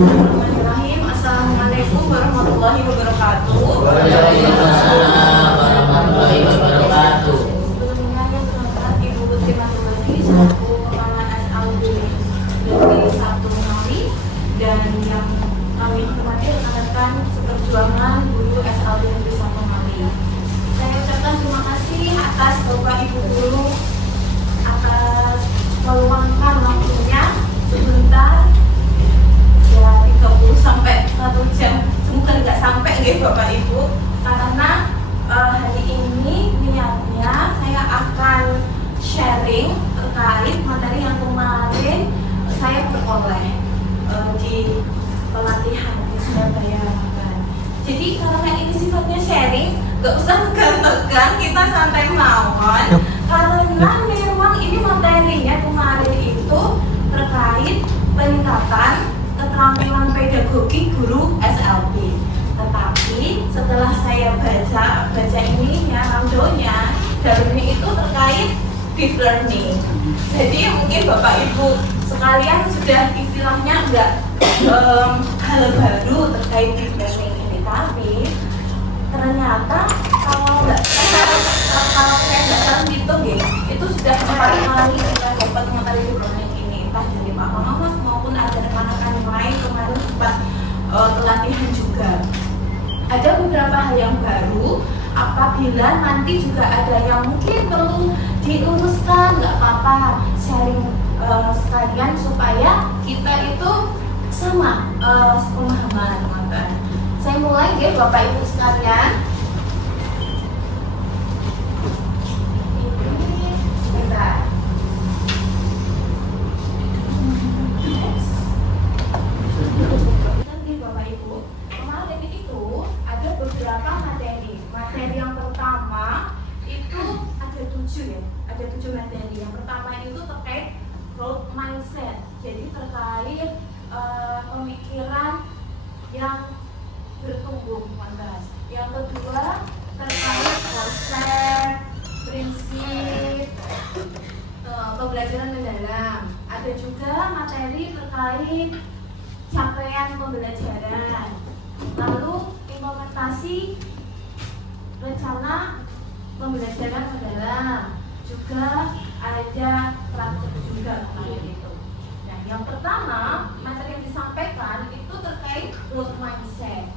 Bismillahirrahmanirrahim. Assalamualaikum warahmatullahi wabarakatuh. Waalaikumsalam warahmatullahi wabarakatuh. Sebelumnya yang terhormat Ibu Putri Matumati selaku Kepala SLB dari Sabtu Ngawi, dan yang kami hormati rekan-rekan seperjuangan guru SLB Negeri Sabtu Ngawi. Saya ucapkan terima kasih atas Bapak Ibu guru atas meluangkan waktunya sebentar, ya 30 sampai 1 jam, semoga nggak sampai nggih Bapak Ibu, karena hari ini niatnya saya akan sharing terkait materi yang kemarin saya peroleh di pelatihan di Surabaya. Jadi karena ini sifatnya sharing, nggak usah tegang-tegang, kita santai mawon, karena memang ini materinya kemarin itu terkait peningkatan keterampilan pedagogi guru SLB. Tetapi setelah saya baca ini ya, ramdonya dalamnya itu terkait deep learning. Jadi mungkin Bapak Ibu sekalian sudah istilahnya enggak hal baru terkait deep learning ini, tapi ternyata kalau saya nggak salah hitung ya, itu sudah 4 kali kita dapat materi deep learning ini, entah dari Pak Mas maupun ada rekan-rekan yang lain kemarin sempat pelatihan juga. Ada beberapa hal yang baru, apabila nanti juga ada yang mungkin perlu diluruskan, nggak apa-apa, sharing sekalian supaya kita itu sama pemahaman, teman-teman. Saya mulai ya Bapak Ibu sekalian. Ini sebentar. Nanti Bapak Ibu, kemarin itu ada beberapa materi. Materi yang pertama itu ada 7 ya, ada 7 materi. Yang pertama itu terkait growth mindset, jadi terkait pemikiran yang bertumbuh, teman-teman. Yang kedua terkait konsep, prinsip, pembelajaran mendalam. Ada juga materi terkait capaian pembelajaran, lalu implementasi rencana pembelajaran mendalam, juga ada praktek juga kemarin itu. Nah, yang pertama materi yang disampaikan itu terkait growth mindset.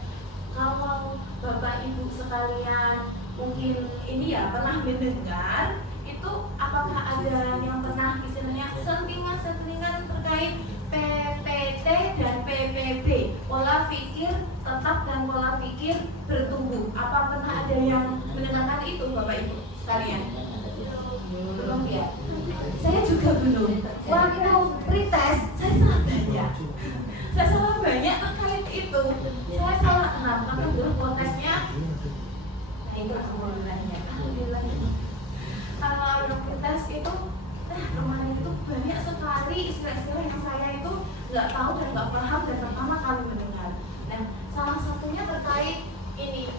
Kalau Bapak Ibu sekalian mungkin ini ya pernah mendengar itu, apakah ada yang pernah istilahnya sentimen-sentimen terkait PPT dan PPB, pola pikir tetap dan pola pikir bertumbuh? Apa pernah ada yang mendengarkan itu Bapak Ibu sekalian? Belum ya? Saya juga belum. Waktu pretest saya salah banyak terkait itu. Saya salah 6 karena dulu protesnya. Nah itu alhamdulillahnya. Kalau pretest itu kemarin itu banyak sekali istilah-istilah yang saya itu nggak tahu dan nggak paham dan pertama kali mendengar. Nah, salah satunya terkait ini,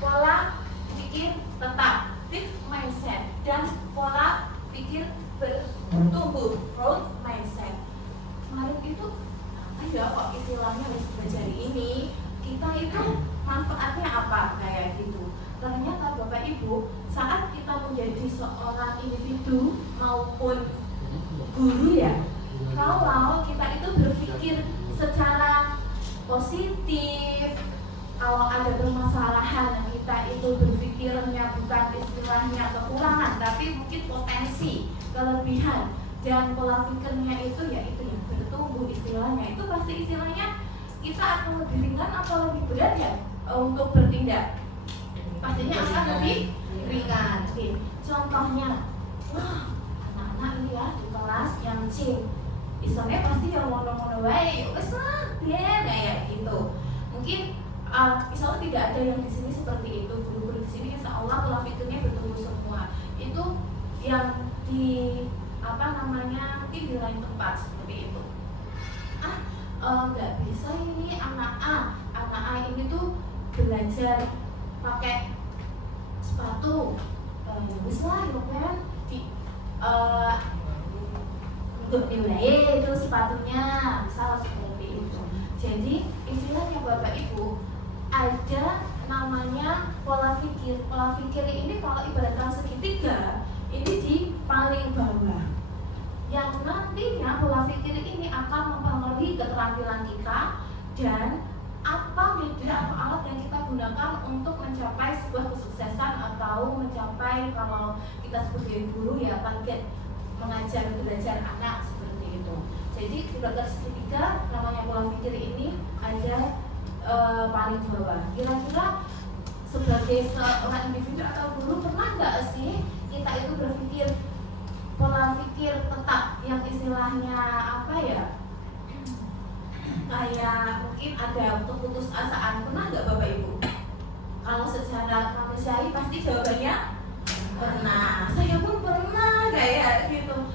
pola pikir tetap, fixed mindset, dan pola pikir bertumbuh, growth mindset. Kemarin itu apa ya kok istilahnya belajar ini, kita itu manfaatnya apa kayak gitu. Ternyata Bapak Ibu, saat kita menjadi seorang individu maupun guru ya, kalau kita itu berpikir secara positif, kalau ada permasalahan kita itu berpikirnya bukan istilahnya kekurangan, tapi mungkin potensi, kelebihan, dan pola pikirnya itu ya itu yang bertumbuh istilahnya, itu pasti istilahnya kita akan lebih ringan atau lebih berat ya untuk bertindak. Pastinya akan lebih ringan. Contohnya, wah anak-anak ini ya di kelas yang C, istilahnya pasti yang ngono-ngono baik, wes lah dia kayak gitu. Mungkin misalnya tidak ada yang di sini seperti itu, guru-guru di sini insya Allah pola pikirnya bertumbuh semua. Itu yang di mungkin di lain tempat seperti itu. Nggak bisa ini anak A ini tuh belajar pakai sepatu, bagus lah ya kan, untuk nilai itu sepatunya, misalnya seperti itu. Jadi Jadi istilahnya Bapak Ibu, ada namanya pola pikir. Pola pikir ini kalau ibaratkan segitiga, ini di paling bawah. Yang nantinya pola pikir ini akan mempengaruhi keterampilan kita dan apa media atau alat yang kita gunakan untuk mencapai sebuah kesuksesan atau mencapai, kalau kita sebagai guru ya, target mengajar belajar anak seperti itu. Jadi di bagian segitiga namanya pola pikir ini ada paling bawah. Kira-kira sebagai seorang individu atau guru pernah nggak sih kita itu berpikir pola pikir tetap yang istilahnya apa ya, kayak mungkin ada keputusasaan? Pernah nggak Bapak Ibu? Kalau secara manusiawi pasti jawabannya pernah. Saya pun pernah kayak gitu.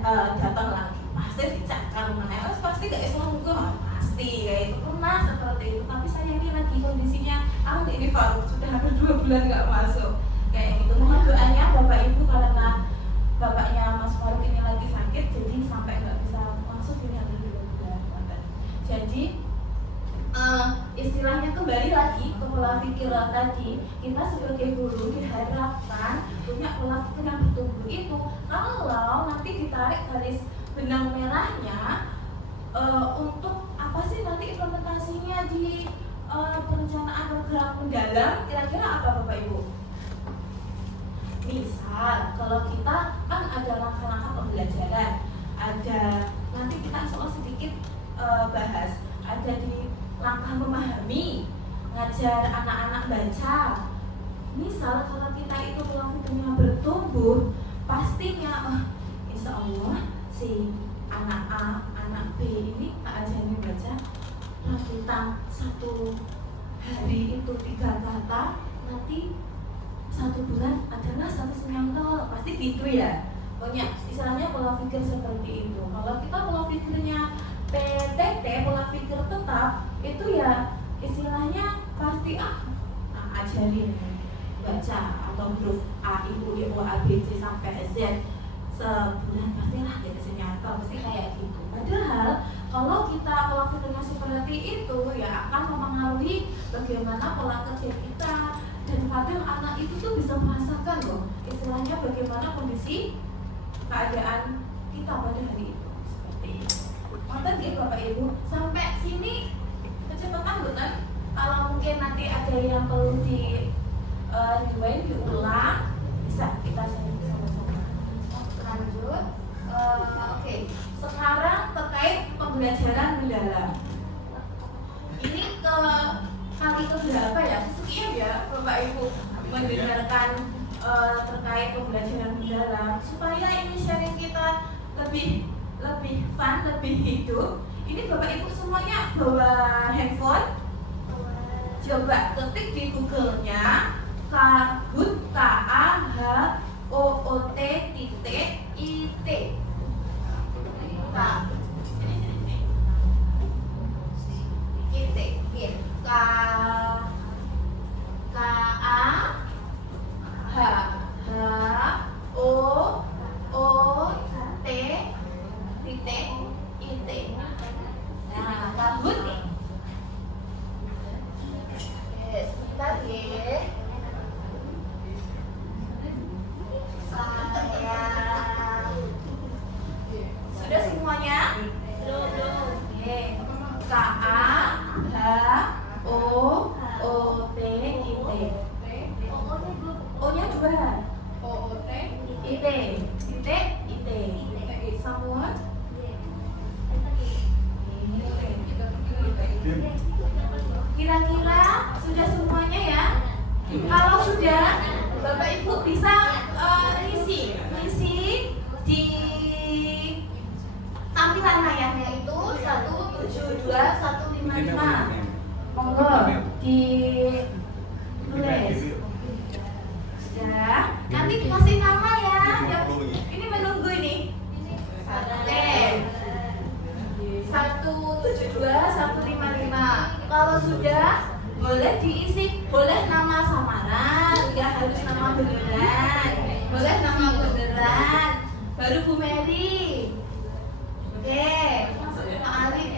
Kalau datang lagi pasti dicakar mana, pasti gak Islam juga, pasti kayak itu, pernah seperti itu. Tapi saya ini lagi kondisinya, aku ini baru sudah hampir 2 bulan nggak masuk kayak gitu. Mohon doanya Bapak Ibu, karena bapaknya Mas Faruk ini lagi sakit, jadi sampai nggak bisa masuk ini hampir 2 bulan. Jadi istilahnya kembali lagi ke pola pikir tadi, kita sebagai guru diharapkan punya pola pikir yang bertumbuh itu. Kalau nanti ditarik garis benang merahnya, untuk apa sih nanti implementasinya di perencanaan program mendalam, kira-kira apa Bapak Ibu? Misal kalau kita kan ada langkah-langkah pembelajaran, ada nanti kita sedikit bahas, ada di langkah memahami, ngajar anak-anak baca. Misal kalau kita itu pola pikirnya bertumbuh, pastinya insya Allah si anak A, anak B ini tak ajarin baca tentang 1 hari itu 3 kata, nanti 1 bulan adalah 1,0, pasti gitu ya. Pokoknya istilahnya pola pikir seperti itu. Kalau kita pola pikirnya PTT, pola pikir tetap, itu ya istilahnya pasti ajarin baca atau huruf A, I, U, I, O, A, B, C sampai Z sebulan pastilah ya nyata, pasti kayak gitu. Padahal kalau kita pola pikirnya seperti itu ya akan mempengaruhi bagaimana pola kerja kita, dan kadang anak itu tuh bisa merasakan loh istilahnya bagaimana kondisi keadaan kita pada hari itu. Seperti itu. Maka gitu Bapak Ibu, sampai sini kecepatan bukan? Kalau mungkin nanti ada yang perlu rewind, diulang, bisa kita cari sama-sama. Lanjut. Oke. Sekarang terkait pembelajaran mendalam. Ini kali keberapa ya? Sekian ya Bapak Ibu mendengarkan terkait pembelajaran mendalam, supaya ini sharing kita lebih fun, lebih hidup. Ini Bapak Ibu semuanya bawa handphone, coba ketik di Google-nya Kahoot, K-A-H-O-O-T titik I-T. Nah, Kahoot. Sebentar ya. Sudah semuanya? Oke. Kahoot. O-nya 2. O-O-T-I-T. Semua? Kira-kira sudah semuanya ya? Kalau sudah, Bapak Ibu bisa ngisi di tampilan layarnya itu 172155. Monggo ditulis. Sudah. Nanti kasih nama ya. Ini menunggu ini. Oke. 172155. Kalau sudah, boleh diisi, boleh nama samaran, nggak harus nama beneran, boleh nama beneran. Baru Bu Mary. Oke, Pak Ali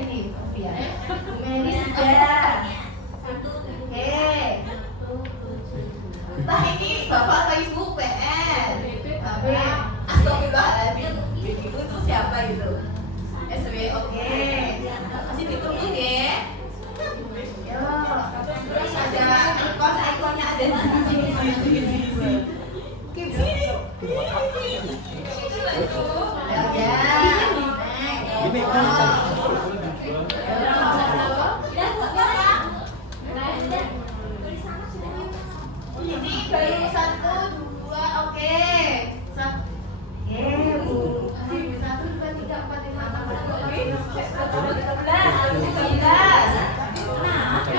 baru 1, 2, oke. Bu. 1, 2, 3, 4, 5, 6, 7, 8, 9, 10, 11. Nah, oke.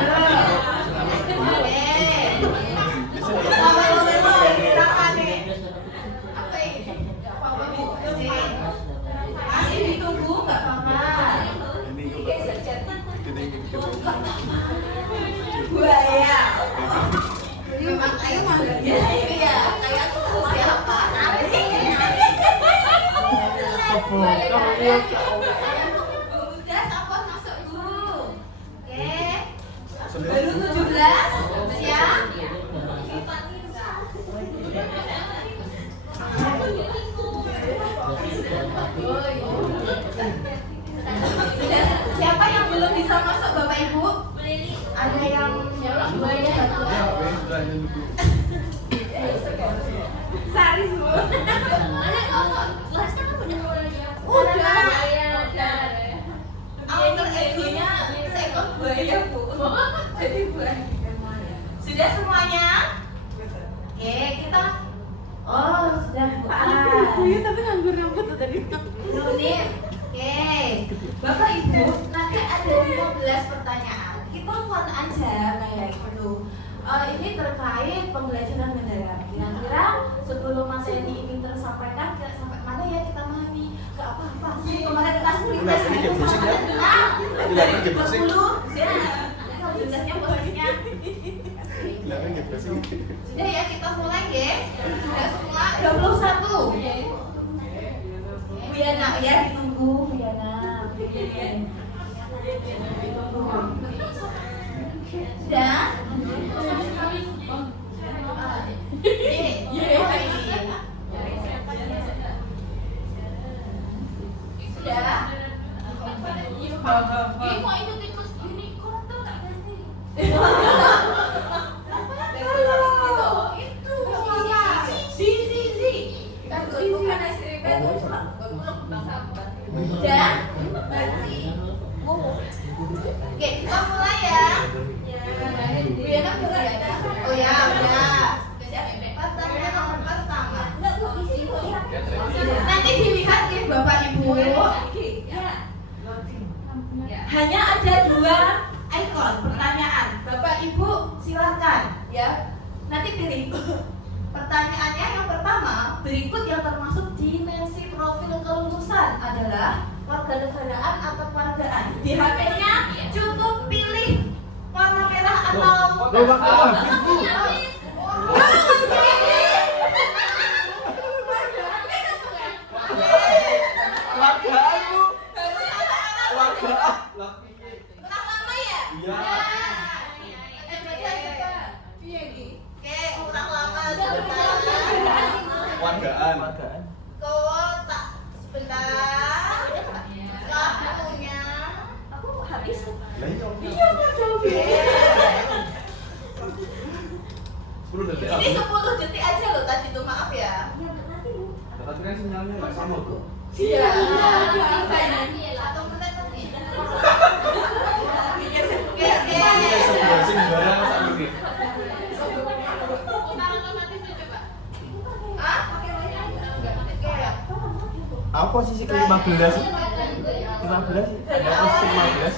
Apa ini? Apa Bu? Masih ditunggu nggak apa-apa. Buaya. Memang kayak mana? Iya, kayak tuh siapa? Apa sih? Udah, apa masuk dulu? Oke. Baru 17, siap? Siapa yang belum bisa masuk Bapak Ibu? Ada yang buahnya Sari semua. Udah. Alter egonya seekor buaya Bu. Jadi buaya. Sudah semuanya? Oke, kita. Oh, sudah Iya, tapi nganggur rambut tuh tadi. Nunit. Oke. Bapak Ibu, nanti ada 15 pertanyaan. Kita fun aja kayak gitu. Ini terkait pembelajaran mendalam. Kira-kira sebelum Mas Edi ini tersampaikan sampai mana ya kita memahami? Gak apa-apa sih kemarin kelas primes itu sampai tenang. 20 ya. Jelasnya posisinya. Sudah ya, kita mulai ya. Sudah semua 21. Biana ya, ditunggu Biana. Sudah? Sudah? Kok itu tikus unicorn tuh tak ngerti. Itu kan bukan SRB. Sudah? Oke, kita mulai ya. Biana mulai ya. Oh ya, udah. Pertanyaan nomor pertama. Nanti dilihat ya Bapak Ibu. Hanya ada 2 ikon pertanyaan. Bapak Ibu silakan ya. Nanti pilih. Pertanyaannya yang pertama, berikut yang termasuk dimensi profil kelulusan adalah warganegaraan atau kewargaan. Di HP-nya cukup pilih warna merah atau kurang lama ya? Iya. Oke, kurang lama sebentar. Wargaan. Kotak sebentar. Lampunya. Aku habis. Iya, Oke. 10 detik. Ini 10 detik aja loh tadi tuh, maaf ya. Tapi kan sinyalnya nggak sama tuh. Iya. 1 menit tadi. Oke. Sing barang sak iki. Apa posisi ke-15? 15? Apa posisi 15?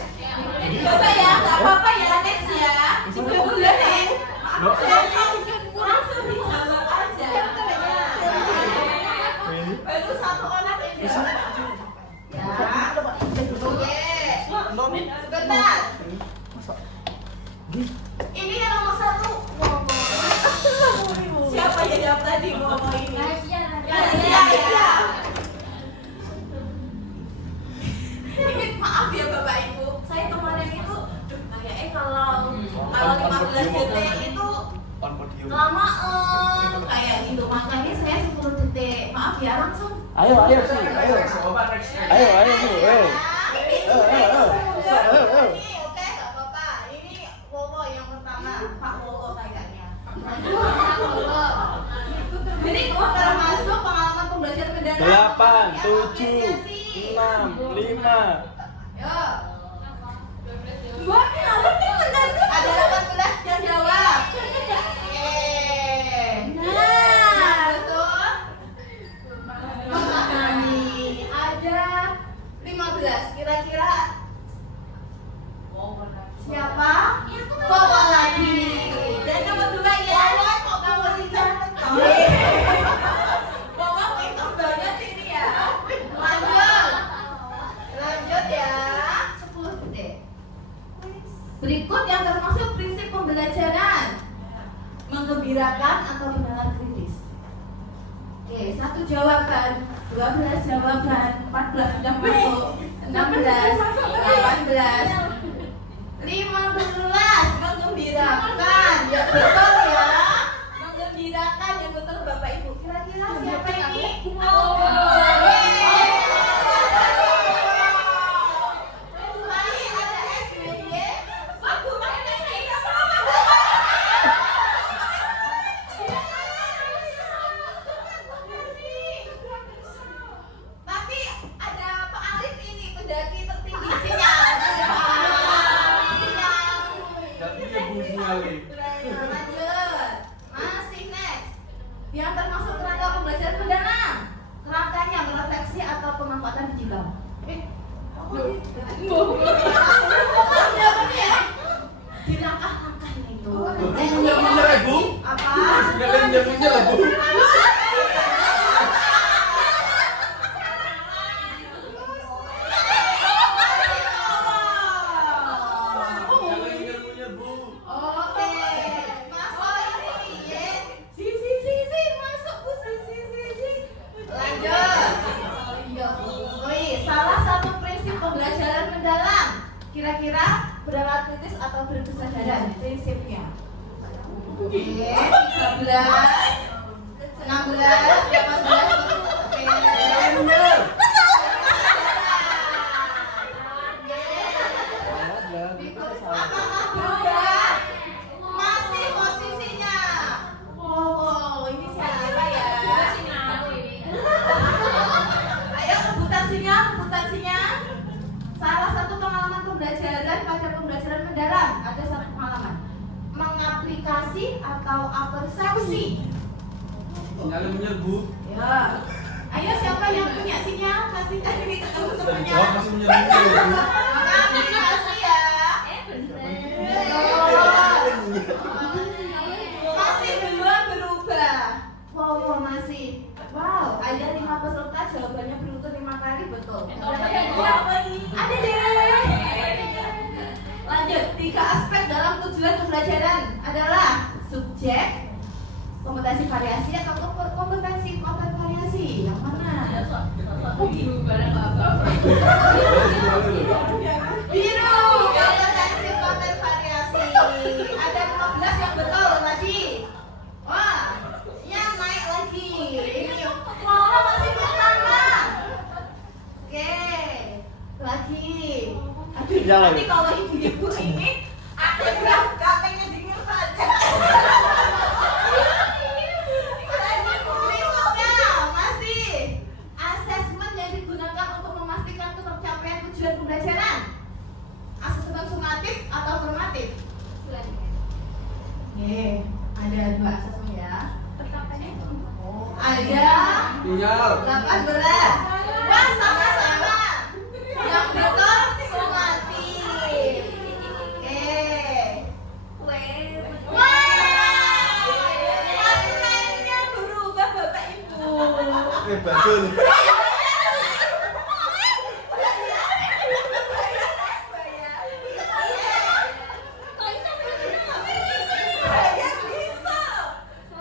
Coba ya, nggak apa-apa ya, next ya. 30 detik. Langsung dijawab aja. Baru 1 orang yang jawab. Ya. Oke. Sebentar. Ini yang nomor 1 ngomong. Siapa yang jawab tadi ngomong ini? Ya. Ini maaf ya Bapak Ibu, saya kemarin itu kayaknya kalau 15 detik itu On podium. kelamaan kayak gitu, makanya saya 10 detik. Maaf ya, langsung. Ayo sih, ayo. Ayo. Ini oke, nggak apa-apa. Ini Wowo yang pertama, Pak Wowo kayaknya. Jadi kalau termasuk pengalaman pembelajaran mendalam 8, 7, apresiasi. 6, 5. Yo. Ada 18 yang jawab. Yeay. Berikut yang termasuk prinsip pembelajaran. Menggembirakan atau mendengar kritis. Oke, 1 jawaban, 12 jawaban, 14 sudah masuk, 16, 18, 15 menggembirakan. Ya betul ya. Menggembirakan yang betul Bapak Ibu. Kira-kira siapa ini? Kecuali ada SBY. Aku mana ini sama. Tapi ada Pak Arif ini pendaki tertinggi sinyal. Jadinya Bu Sinyali. Lanjut. Masih next. Yang termasuk kerangka pembelajaran mendalam. Kerangkanya merefleksi atau pemanfaatan digital. Di langkah-langkahnya itu. Menyerah, Bu. Apa? Sekalian menyerah, Bu. Jangan Bu. Oke, masuk ini ya. Si, masuk Bu, si. Lanjut. Wih, salah satu prinsip pembelajaran mendalam. Kira-kira berapa kritis atau berkesadaran prinsipnya? Oke, 13, 16, 18, oke. Bener. Berubah. Masih posisinya. Oh, ini siapa ya? Ayo rebutan sinyal. Salah satu pengalaman pembelajaran pada pembelajaran mendalam ada satu pengalaman. Mengaplikasi atau apersepsi. Sinyalnya menyerbu. Ya. Ayo siapa yang punya sinyal? Kasih ini ketemu semuanya. Jawab masih menyerbu. Mengaplikasi ya. Masih belum berubah. Wow, masih. Wow, ada 5 peserta jawabannya beruntun 5 kali betul. Ada deh. Lanjut, 3 aspek dalam tujuan pembelajaran adalah subjek, kompetensi variasi atau kompetensi konten variasi. Yang mana? Biru, kompetensi konten variasi. Ada 15 yang betul tadi. Wah, yang naik lagi. Ini Laura masih pertama. Oke, lagi. Aduh, Jalan. nanti kalau ibu-ibu ini aku udah gak pengen denger saja. Berikutnya masih asesmen yang digunakan untuk memastikan tercapaian tujuan pembelajaran. Asesmen sumatif atau formatif? Ada 2 asesmen ya. Ada Sinyal. 18. Wah, sama-sama. Yang betul sumatif. Oke. Wah, asesmennya berubah Bapak Ibu. Betul.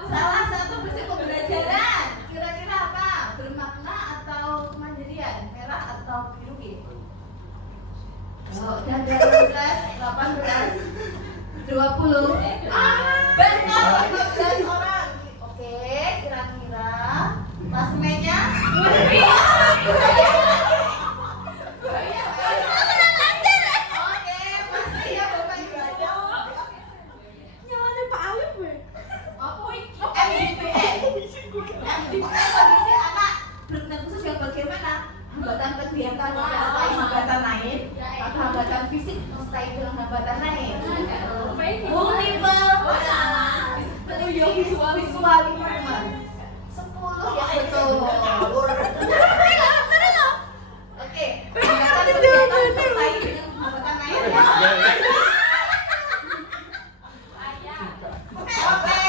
Salah satu prinsip pembelajaran kira-kira apa? Bermakna atau kemandirian? Merah atau biru? Oh, dan 18, 20. Betul, 12 orang. Oke, kira-kira klasmennya? Oke, masih ya Bapak Ibu. Nyalain Pak Alif gue. MDPN kondisi anak berkenan khusus yang bagaimana? Hambatan kegiatan menyertai hambatan lain atau hambatan fisik menyertai dengan hambatan lain. Multiple visual improvement. 10 yang betul. Oke, hambatan kegiatan menyertai dengan hambatan lain. Oke,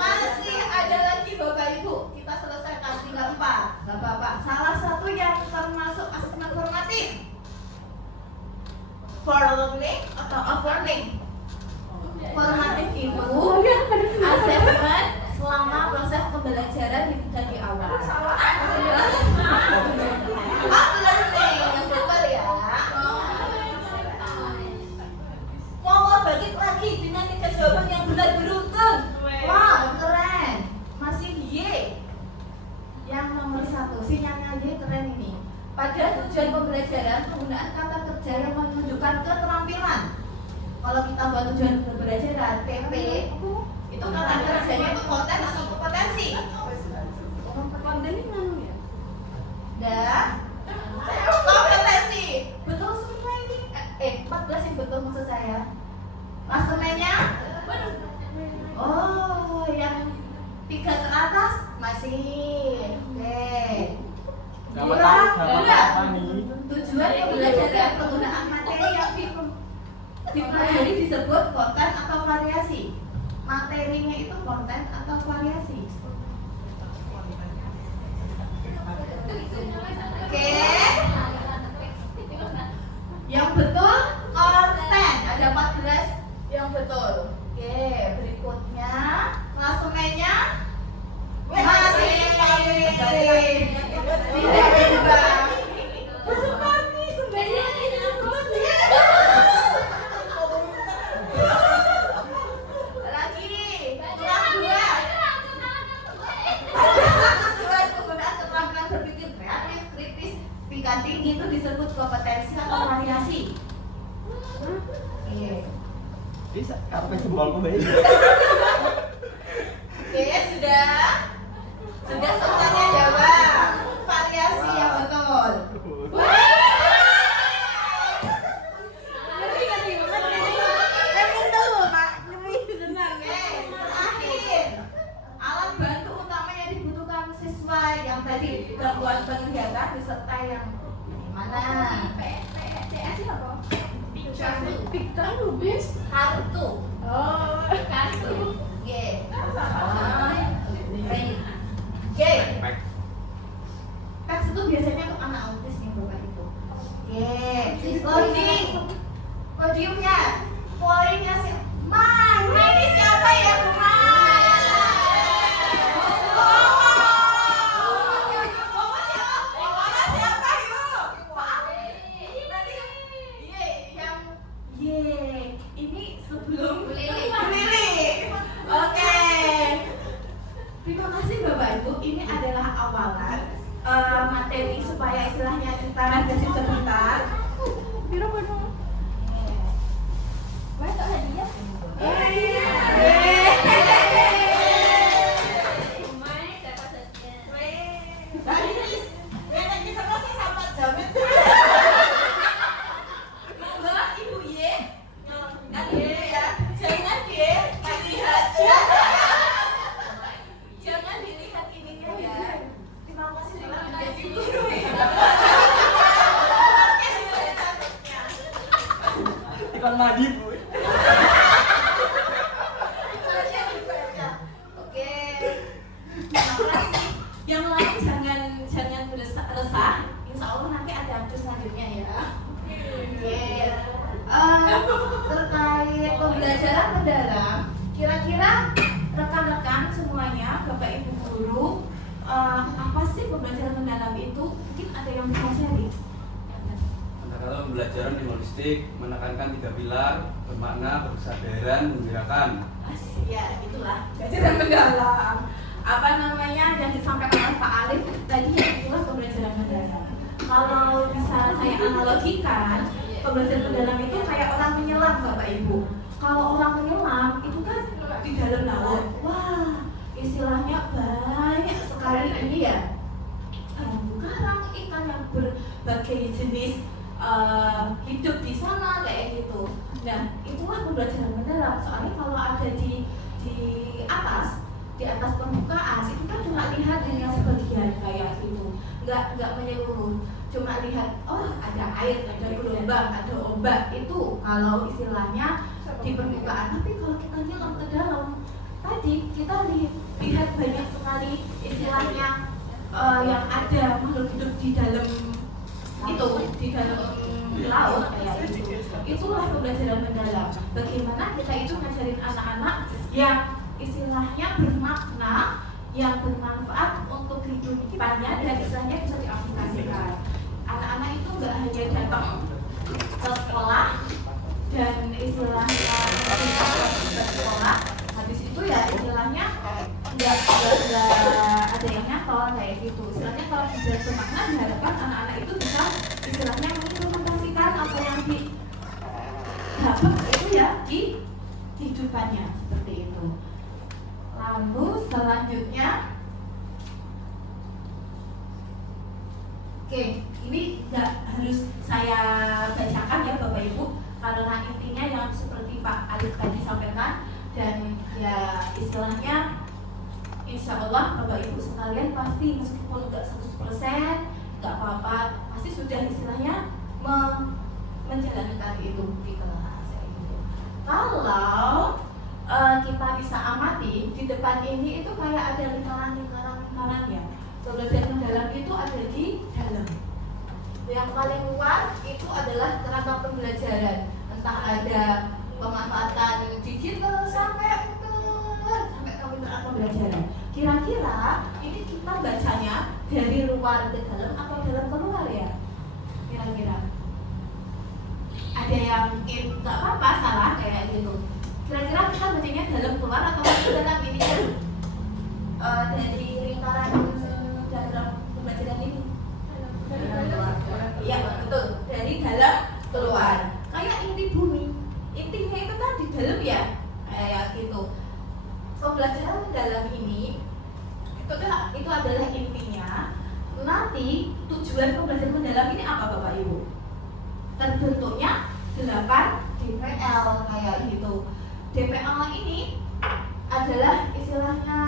masih ada lagi Bapak Ibu. Kita selesaikan tinggal 4. Gak apa-apa. Salah satu yang termasuk asesmen formatif. For learning atau learning? Formatif itu assessment selama proses pembelajaran dari awal. Learning yang betul ya. Mau balik lagi dengan 3 jawaban yang benar beruntun. Wow, keren. Masih Y. Yang nomor 1, sinyalnya Y keren ini. Pada tujuan pembelajaran penggunaan kata kerja yang menunjukkan keterampilan. Kalau kita buat tujuan pembelajaran PP itu kata kerjanya itu konten atau kompetensi. Konten ini nganu ya? Dan kompetensi. Betul semua ini. 14 yang betul maksud saya. Maksudnya oh, yang 3 ke atas masih. Oke. Tujuan pembelajaran penggunaan materi yang dipelajari disebut konten atau variasi. Materinya itu konten atau variasi. Oke. Yang betul konten. Ada 14 yang betul. Oke, berikutnya klasemennya masih tidak berubah. Lagi, tujuan penggunaan keterampilan berpikir kreatif, kritis, tingkat tinggi itu disebut kompetensi atau variasi. Bisa, karena jempolku baik. Oke, sudah semuanya jawab. Variasi yang betul. Emang tahu Pak, nyeri benar. Oke, terakhir. Alat bantu utama yang dibutuhkan siswa yang tadi gangguan penglihatan beserta yang mana? PS itu apa? Picture lubis. Kartu. Oh. Kartu. G. G. Teks itu biasanya untuk anak autis nih Bapak Ibu. Loading. Podiumnya. Poinnya sih. Ini siapa ya Bu siapa yuk? Ini sebelum Lili. Oke. Terima kasih Bapak Ibu. Ini adalah awalan materi supaya istilahnya kita refleksi sebentar. Biro bono. Mana tak hadiah? Ibu Y, jangan dilihat ininya ya. Terima kasih telah menjadi guru ya. Ikan mandi bu. Oke. Yang lain jangan resah. Insya Allah nanti ada acus selanjutnya ya. Oke. Terkait pembelajaran mendalam, kira-kira rekan-rekan semuanya, Bapak Ibu guru, apa sih pembelajaran mendalam itu? Mungkin ada yang bisa share. Kata pembelajaran di holistik menekankan 3 pilar: bermakna, berkesadaran, menggerakkan. Ya, itulah pembelajaran mendalam. Apa namanya yang disampaikan oleh Pak Alif tadi, itulah pembelajaran mendalam. Kalau bisa saya analogikan, pembelajaran mendalam itu kayak orang menyelam Bapak Ibu. Kalau orang menyelam itu kan di dalam laut. Wah, istilahnya banyak sekali ini ya. Terumbu karang, ikan yang berbagai jenis hidup di sana kayak gitu. Nah, itulah pembelajaran mendalam. Soalnya kalau ada di atas permukaan itu kan cuma lihat hanya sebagian kayak gitu, nggak menyeluruh. Cuma lihat, oh ada air, ada gelombang, ada ombak, itu kalau istilahnya di permukaan. Tapi kalau kita nyelam ke dalam, tadi kita lihat banyak sekali istilahnya yang ada makhluk hidup di dalam itu, di dalam laut kayak gitu. Itulah pembelajaran mendalam. Bagaimana kita itu ngajarin anak-anak yang istilahnya bermakna, yang bermanfaat untuk kehidupannya dan istilahnya bisa diaplikasikan. Anak-anak itu nggak hanya datang ke sekolah dan istilahnya ke sekolah, habis itu ya istilahnya nggak ada yang nyantol kayak gitu. Istilahnya kalau sudah bermakna diharapkan anak-anak itu bisa istilahnya mengimplementasikan apa yang didapat itu ya di kehidupannya seperti itu. Lalu selanjutnya, oke, ini nggak harus saya bacakan ya Bapak Ibu, karena intinya yang seperti Pak Alif tadi sampaikan, dan ya istilahnya insya Allah Bapak Ibu sekalian pasti meskipun nggak 100% nggak apa-apa, pasti sudah istilahnya menjalankan itu di kelas gitu. Kalau kita bisa amati di depan ini itu kayak ada lingkaran ya. Pembelajaran mendalam itu ada di dalam. Yang paling luas itu adalah kerangka pembelajaran. Entah ada pemanfaatan digital sampai komputer atau pembelajaran. Kira-kira ini kita bacanya dari luar ke dalam atau dalam keluar ya? Kira-kira ada yang mungkin nggak apa-apa salah kayak gitu. Kira-kira kita bacanya dalam keluar atau dalam ini ya? Dari lingkaran dalam pembelajaran ini dalam keluar. Iya betul, dari dalam keluar. Kayak inti bumi, intinya itu kan di dalam ya, kayak gitu. Pembelajaran dalam ini itu adalah intinya. Nanti tujuan pembelajaran mendalam ini apa Bapak Ibu? Terbentuknya 8 DPL kayak gitu. DPL ini adalah istilahnya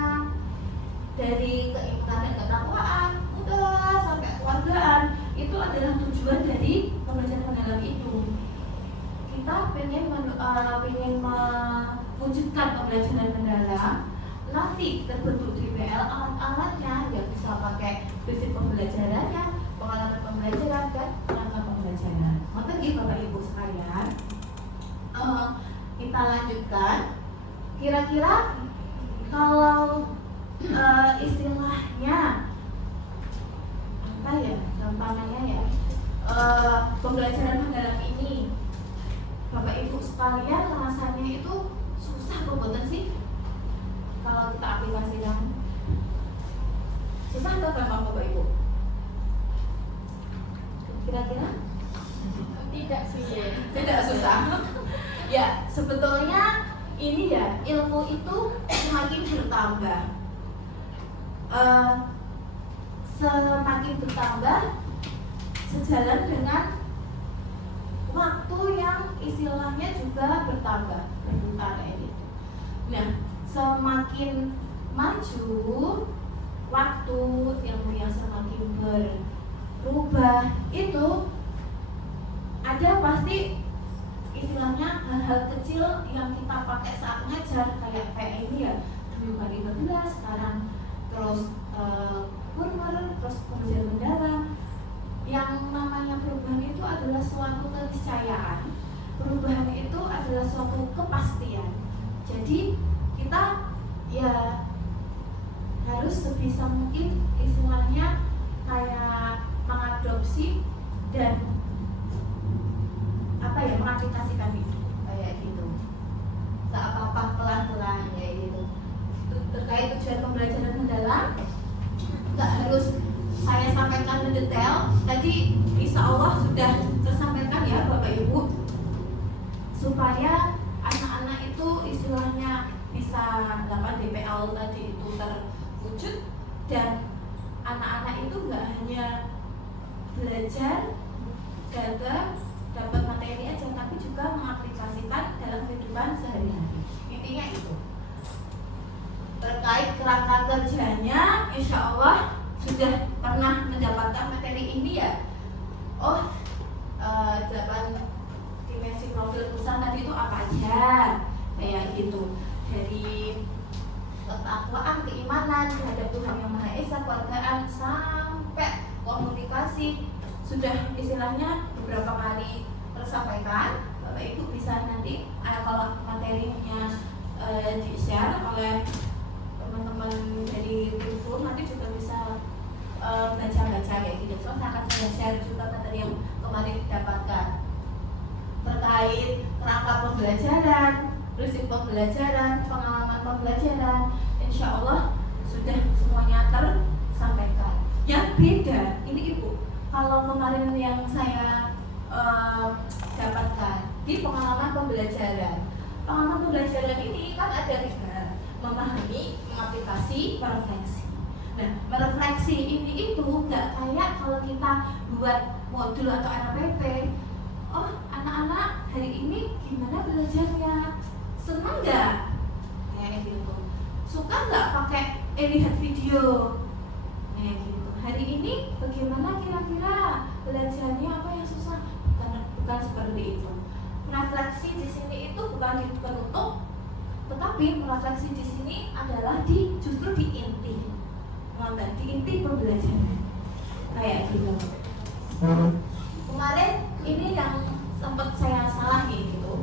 dari keimanan dan ketakwaan, udah sampai keluargaan. Itu adalah tujuan dari pembelajaran mendalam itu. Kita pengen mewujudkan pembelajaran mendalam. Nanti terbentuk DPL, alat-alatnya yang bisa pakai prinsip pembelajarannya, pengalaman pembelajaran dan kerangka pembelajaran. Maka gitu Bapak Ibu sekalian, kita lanjutkan. Kira-kira kalau istilahnya apa ya, gampangnya ya, pembelajaran mendalam ini Bapak Ibu sekalian rasanya itu susah kok boten sih kalau kita aplikasikan? Susah atau gampang Bapak Ibu? Kira-kira? Tidak sih ya. Tidak susah. Ya, sebetulnya ini ya, ilmu itu semakin bertambah. Semakin bertambah sejalan dengan waktu yang istilahnya juga bertambah, berputar kayak gitu. Nah, semakin maju waktu, ilmu yang semakin berubah itu ada pasti istilahnya hal-hal kecil yang kita pakai saat ngajar kayak ini ya, dulu kali 15 sekarang terus kurmer, terus pembelajaran mendalam. Yang namanya perubahan itu adalah suatu keniscayaan, perubahan itu adalah suatu kepastian. Jadi kita ya harus sebisa mungkin istilahnya kayak mengadopsi dan mengaplikasikan itu kayak gitu. Tak apa-apa pelan-pelan kayak gitu. Terkait tujuan pembelajaran mendalam, nggak harus saya sampaikan mendetail. Tadi insya Allah sudah tersampaikan ya Bapak Ibu, supaya anak-anak itu istilahnya bisa dapat DPL tadi itu terwujud, dan anak-anak itu nggak hanya belajar dapat materi aja, tapi juga mengaplikasikan dalam kehidupan sehari-hari. Intinya itu. Terkait kerangka kerjanya, insya Allah sudah pernah mendapatkan materi ini ya. Oh, 8 dimensi profil perusahaan tadi itu apa aja, kayak gitu. Dari ketakwaan, keimanan terhadap Tuhan Yang Maha Esa, keluargaan, sampai komunikasi sudah istilahnya beberapa kali tersampaikan di-share oleh teman-teman dari Kultur, nanti juga bisa baca-baca kayak gitu. So, akan saya share juga materi yang kemarin didapatkan terkait kerangka pembelajaran, prinsip pembelajaran, pengalaman pembelajaran. Insya Allah sudah semuanya tersampaikan. Yang beda ini Ibu, kalau kemarin yang saya dapatkan di pengalaman pembelajaran. Pengalaman pembelajaran ini kan ada 3: memahami, mengaplikasi, merefleksi. Nah, merefleksi ini itu nggak kayak kalau kita buat modul atau RPP. Oh, anak-anak hari ini gimana belajarnya? Senang nggak? Kayak gitu. Suka nggak pakai lihat video? Kayak gitu. Hari ini bagaimana kira-kira belajarnya, apa yang susah? Bukan seperti itu. Refleksi di sini itu bukan penutup, tetapi refleksi di sini adalah justru di inti. Di inti pembelajaran. Kayak gitu. Kemarin ini yang sempat saya salahin gitu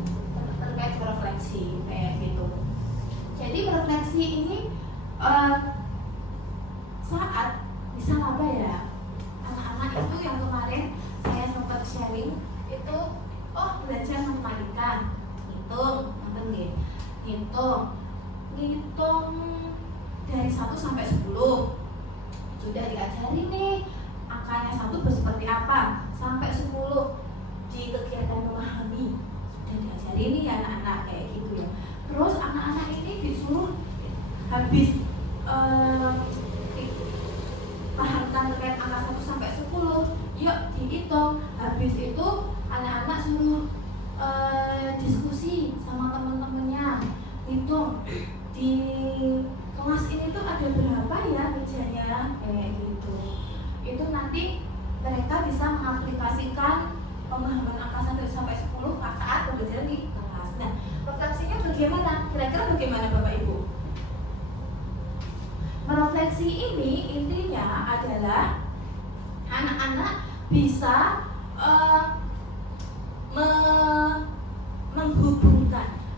terkait refleksi kayak gitu. Jadi refleksi ini saat bisa apa ya, anak-anak itu yang kemarin saya sempat sharing itu, oh belajar matematika, hitung dari 1 sampai 10 sudah diajari nih angkanya 1 seperti apa sampai 10 di kegiatan memahami sudah diajari nih anak-anak kayak gitu ya. Terus anak-anak ini disuruh habis pahamkan terkait angka 1 sampai 10, yuk dihitung. Habis itu anak-anak suruh diskusi sama teman-temannya, hitung di kelas ini tuh ada berapa ya mejanya kayak gitu. Itu nanti mereka bisa mengaplikasikan pemahaman angka 1 sampai 10 saat pembelajaran di kelas. Nah, refleksinya bagaimana? Kira-kira bagaimana Bapak Ibu? Merefleksi ini intinya adalah anak-anak bisa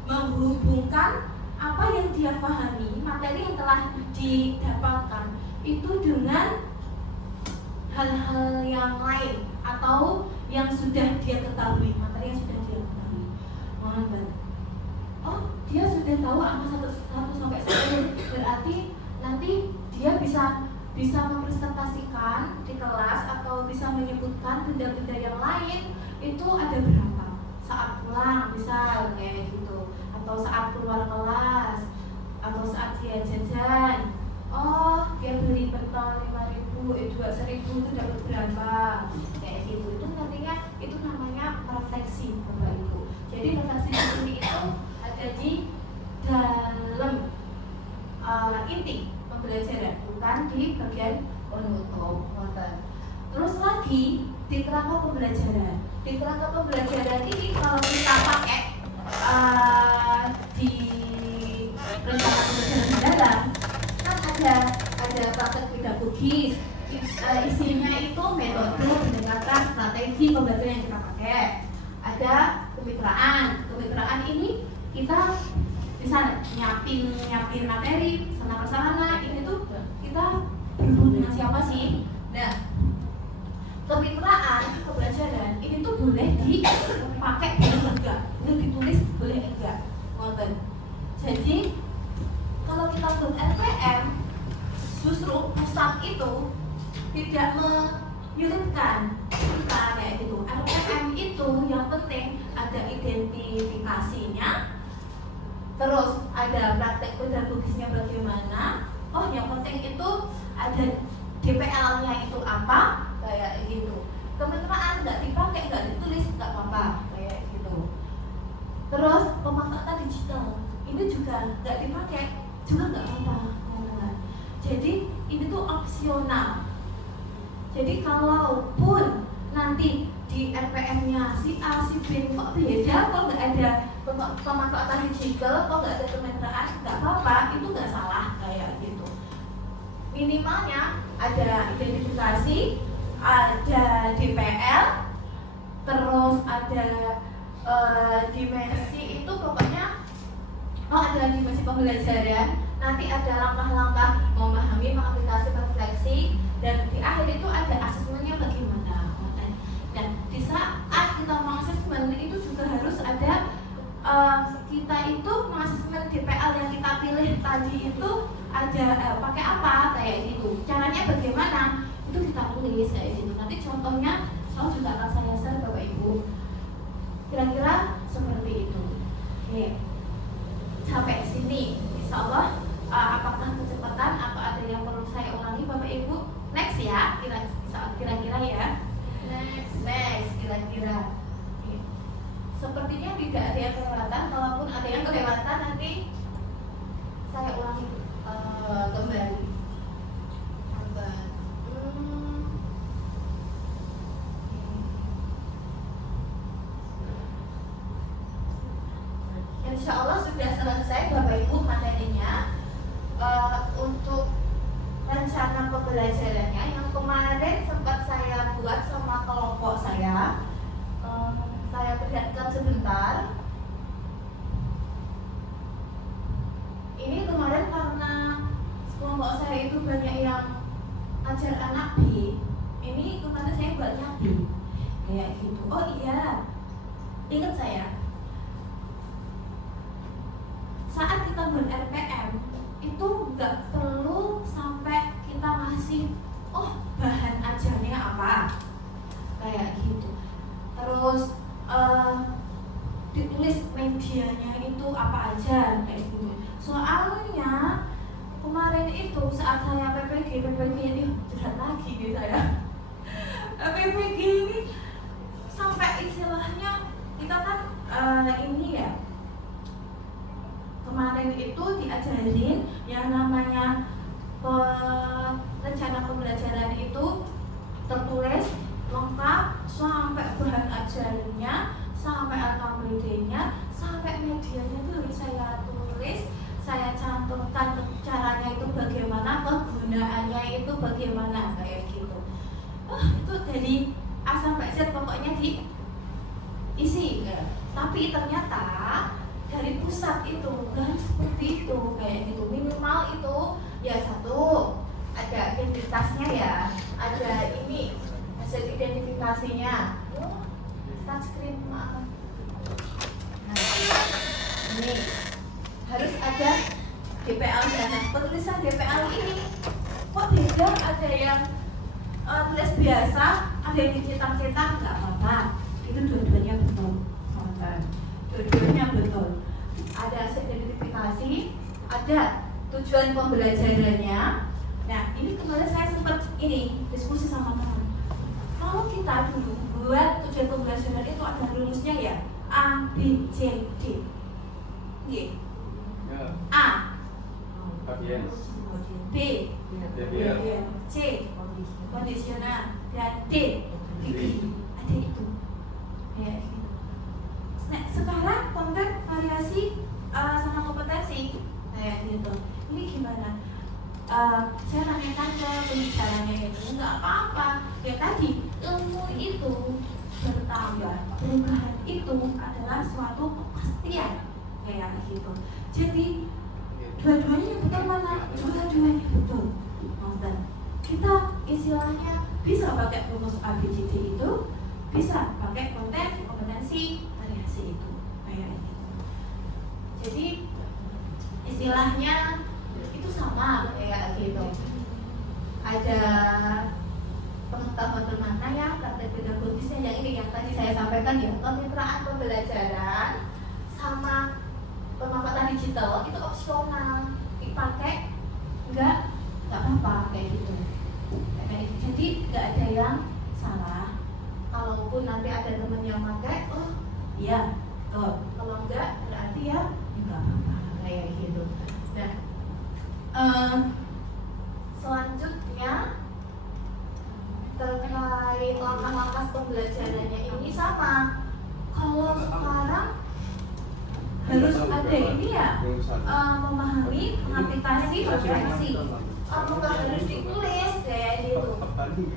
menghubungkan apa yang dia pahami, materi yang telah didapatkan itu dengan hal-hal yang lain atau yang sudah dia ketahui, materi yang sudah dia ketahui. Oh, dia sudah tahu angka 1 sampai 10, berarti nanti dia bisa mempresentasikan di kelas atau bisa menyebutkan benda-benda yang lain itu ada berapa saat pulang, misal kayak gitu, atau saat keluar kelas, atau saat dia jajan. Oh, dia beli bekal 5.000, 1.000 itu dapat berapa? Kayak gitu. Itu nantinya itu namanya refleksi Bapak Ibu. Jadi refleksi di sini itu ada di dalam inti pembelajaran, bukan di bagian penutup. Terus lagi di kerangka pembelajaran. Di kerangka pembelajaran ini kalau kita pakai di rencana pembelajaran mendalam kan ada praktek pedagogis, isinya itu metode pendekatan strategi pembelajaran yang kita pakai. Ada kemitraan ini kita bisa nyiapin materi, sarana ini tuh kita berhubung dengan siapa sih? Nah, kemitraan pembelajaran ini tuh boleh dipakai, boleh enggak, boleh ditulis, boleh enggak, ngoten. Jadi kalau kita buat RPM, justru pusat itu tidak menyulitkan kita kayak gitu. RPM itu yang penting ada identifikasinya, terus ada praktek pedagogisnya bagaimana. Oh, yang penting itu ada DPL-nya itu apa, kayak gitu. Kemitraan nggak dipakai, nggak ditulis, nggak apa-apa, kayak gitu. Terus pemanfaatan digital ini juga nggak dipakai, juga nggak apa-apa. Jadi ini tuh opsional. Jadi kalaupun nanti di RPM-nya si A, si B kok beda, kok nggak ada pemanfaatan digital, kok nggak ada kemitraan, nggak apa-apa, itu nggak salah kayak gitu. Minimalnya ada identifikasi, ada DPL, terus ada dimensi, itu pokoknya Oh, ada lagi masih pembelajaran. Nanti ada langkah-langkah memahami, mengaplikasi, refleksi, dan di akhir itu ada asesmennya bagaimana. Dan di saat kita mengasesmen itu juga harus ada kita itu mengasesmen DPL yang kita pilih tadi itu ada pakai apa kayak gitu. Caranya bagaimana? Itu kita tulis kayak gitu. Nanti contohnya soal juga akan saya share Bapak Ibu. Kira-kira seperti itu. Oke. Sampai sini, insya Allah apakah kecepatan atau ada yang perlu saya ulangi Bapak Ibu? Next ya, kira-kira ya. Next kira-kira. Oke. Sepertinya tidak ada yang kelewatan. Kalaupun ada yang kelewatan nanti saya ulangi kembali. Insya Allah sudah selesai Bapak Ibu materinya. Untuk rencana pembelajarannya yang kemarin sempat saya buat sama kelompok saya perlihatkan sebentar. Ini kemarin karena kelompok saya itu banyak yang ajar anak B, ini kemarin saya buatnya B kayak gitu. Oh iya, ingat saya saat kita ber-RPM itu nggak perlu sampai kita ngasih bahan ajarnya apa kayak gitu, terus ditulis medianya itu apa aja kayak gitu. Soalnya kemarin itu saat saya PPG ini berat lagi nih saya PPG ini sampai istilahnya kita kan ini ya, kemarin itu diajarin yang namanya rencana pembelajaran itu tertulis lengkap sampai bahan ajarnya, sampai LKPD-nya, sampai medianya itu harus saya tulis, saya cantumkan caranya itu bagaimana, kegunaannya itu bagaimana kayak gitu. Itu dari A sampai Z pokoknya diisi ya. Tapi ternyata dari pusat itu kan seperti itu kayak gitu. Minimal itu ya satu ada identitasnya ya, ada ini hasil identifikasinya. Touchscreen maaf. Nah, ini harus ada DPL dan penulisan DPL ini kok beda, ada yang tulis biasa, ada yang dicetak-cetak, nggak apa-apa. Itu dua-duanya betul, dua-duanya betul. Ada hasil identifikasi, ada tujuan pembelajarannya. Nah, ini kemarin saya sempat diskusi sama teman. Kalau kita dulu buat tujuan pembelajaran itu ada rumusnya ya, A, B, C, D. G. A, B, C, kondisional, dan D, ada itu. Ya, gitu. Nah, sekarang konten variasi sama kompetensi kayak gitu. Ini gimana? Saya tanyakan ke pembicaranya itu, nggak apa-apa. Ya tadi ilmu itu bertambah, perubahan itu adalah suatu kepastian kayak gitu. Jadi dua-duanya yang betul mana? Dua-duanya betul. Nonton. Kita istilahnya bisa pakai rumus ABCD itu, bisa pakai konten, kompetensi, variasi itu kayak gitu. Jadi istilahnya itu sama kayak gitu. Ada pengetahuan bermakna ya, praktek pedagogisnya yang ini yang tadi saya sampaikan ya, kemitraan pembelajaran sama pemanfaatan digital itu opsional, dipakai enggak apa-apa kayak gitu. Jadi nggak ada yang salah. Kalaupun nanti ada teman yang pakai, oh iya, betul. Kalau enggak berarti ya nggak apa-apa kayak gitu. Nah, selanjutnya terkait langkah-langkah pembelajarannya ini sama. Kalau sekarang harus ada ini ya, memahami, mengaplikasi, refleksi. Apakah harus ditulis kayak gitu?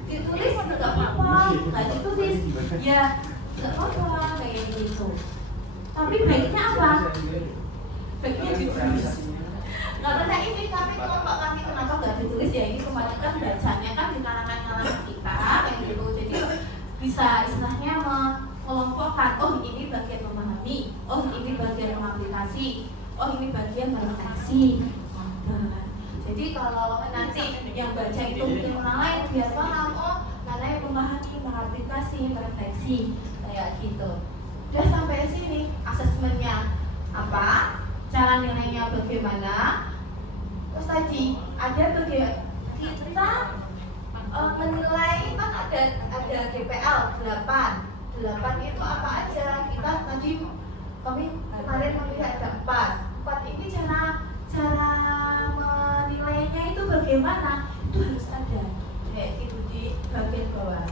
Ditulis nggak apa-apa, nggak ditulis ya nggak apa-apa kayak gitu. Tapi baiknya apa? baiknya ditulis. Karena ini kami kelompok kami kenapa nggak ditulis ya, ini kebanyakan bacanya kan di kalangan kita kayak gitu, jadi bisa istilahnya mengelompokkan, oh ini bagian memahami, oh ini bagian mengaplikasi, oh ini bagian merefleksi. Jadi kalau nanti yang baca itu mungkin orang lain biar paham, oh mana yang memahami, mengaplikasi, merefleksi kayak gitu. Udah sampai sini asesmennya apa, cara nilainya bagaimana. Terus tadi ada bagian kita menilai kan ada DPL 8 itu apa aja, kita tadi kami kemarin melihat ada 4 ini cara menilainya itu bagaimana, itu harus ada kayak gitu di bagian bawah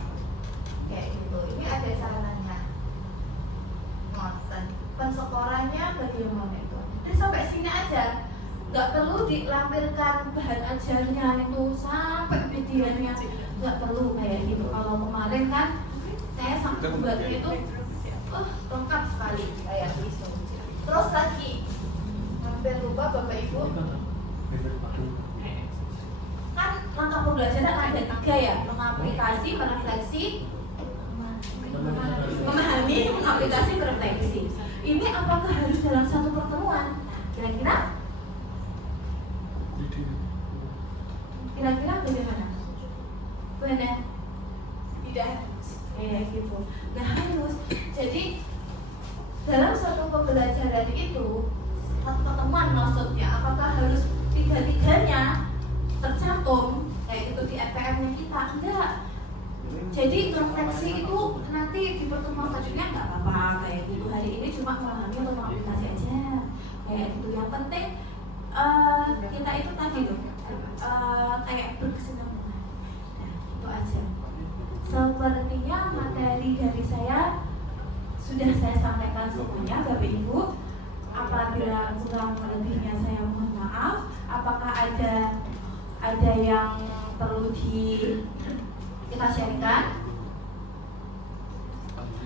kayak gitu. Ini ada caranya, ngoten penskorannya bagaimana itu. Jadi sampai sini aja, nggak perlu dilampirkan bahan ajarnya itu sampai videonya, nggak perlu kayak gitu. Kalau kemarin kan saya sampai buatnya itu lengkap sekali kayak gitu. Terus lagi hampir lupa Bapak Ibu, kan langkah pembelajaran ada 3 ya, mengaplikasi, merefleksi, memahami, mengaplikasi, merefleksi. Ini apakah harus dalam satu pertemuan? Kira-kira bagaimana? Benar? Tidak kayak gitu. Nah harus. Jadi dalam satu pembelajaran itu, satu pertemuan maksudnya, apakah harus 3-3-nya tercantum kayak itu di RPM-nya kita? Enggak. Jadi refleksi itu nanti di pertemuan selanjutnya nggak apa-apa kayak gitu. Hari ini cuma memahami atau mengaplikasi aja kayak gitu. Yang penting kita itu tadi tuh kayak berkesinambungan. Nah, itu aja. Sepertinya materi dari saya sudah saya sampaikan semuanya, Bapak Ibu. Apabila kurang lebihnya saya mohon maaf. Apakah ada yang perlu kita sharingkan?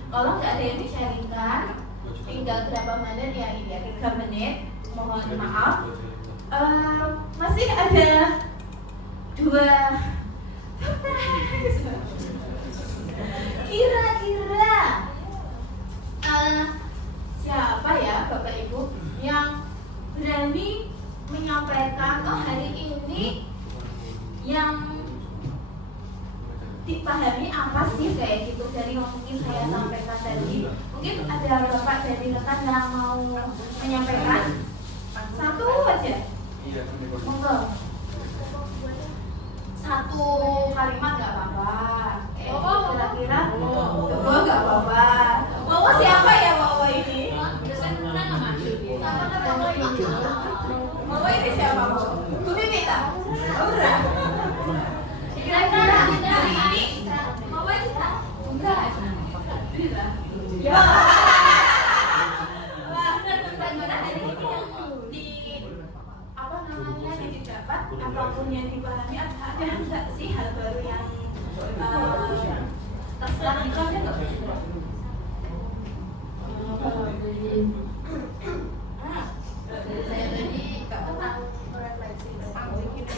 Kalau nggak ada yang di-sharingkan, tinggal berapa menit ya, ini ya 3 menit. Mohon maaf. Masih ada 2 kira-kira siapa ya Bapak Ibu yang berani menyampaikan, oh hari ini yang dipahami apa sih kayak gitu dari yang mungkin saya sampaikan tadi. Mungkin ada Bapak dari rekan yang mau menyampaikan satu aja. Monggo. 1 kalimat nggak apa-apa. Kira-kira nggak apa-apa. Wawa siapa ya Wawa ini? Wawa ini siapa? Bu Mimita? Aura? Kira-kira hari ini Wawa kita? Enggak. Ya. Wah, benar-benar hari ini yang yang didapat, apapun yang dipahami, ada enggak sih hal baru yang terserah itu aja nggak? Saya tadi nggak pernah merefleksi tentang gitu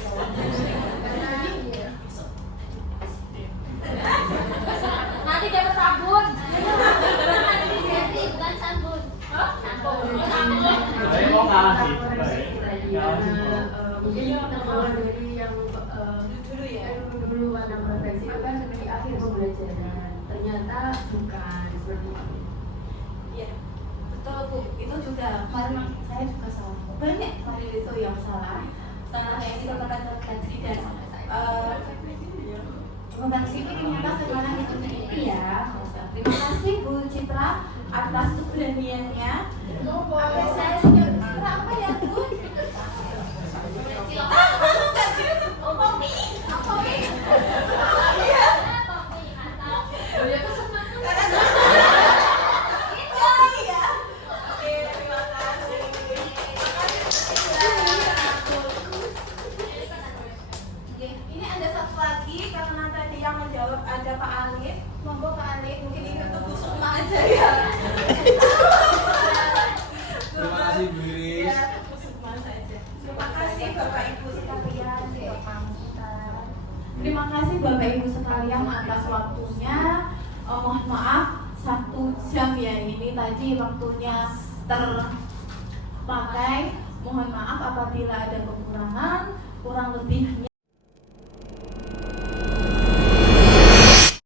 nanti dapat sabun. Bukan sabun. Sabun. Saya mau ngalah sih. Mungkin teman dari yang dulu ya, dulu pada refleksi itu kan seperti akhir pembelajaran, ternyata bukan seperti itu. Iya, betul Bu. Itu juga kemarin saya juga salah. Banyak kemarin itu yang salah. Setelah saya juga pernah refleksi dan refleksi ini ternyata sekarang itu ini ya. Terima kasih Bu Citra atas keberaniannya. Apresiasinya Bu Citra apa ya Bu? Ini ada satu lagi karena tadi yang menjawab ada Pak Alif. Monggo Pak Alif, mungkin ini untuk Bu Sukma aja ya. Terima kasih Bu Iris. Bapak Ibu sekalian, terima kasih Bapak Ibu sekalian atas waktunya. Mohon maaf 1 jam ya ini tadi waktunya terpakai. Mohon maaf apabila ada kekurangan, kurang lebihnya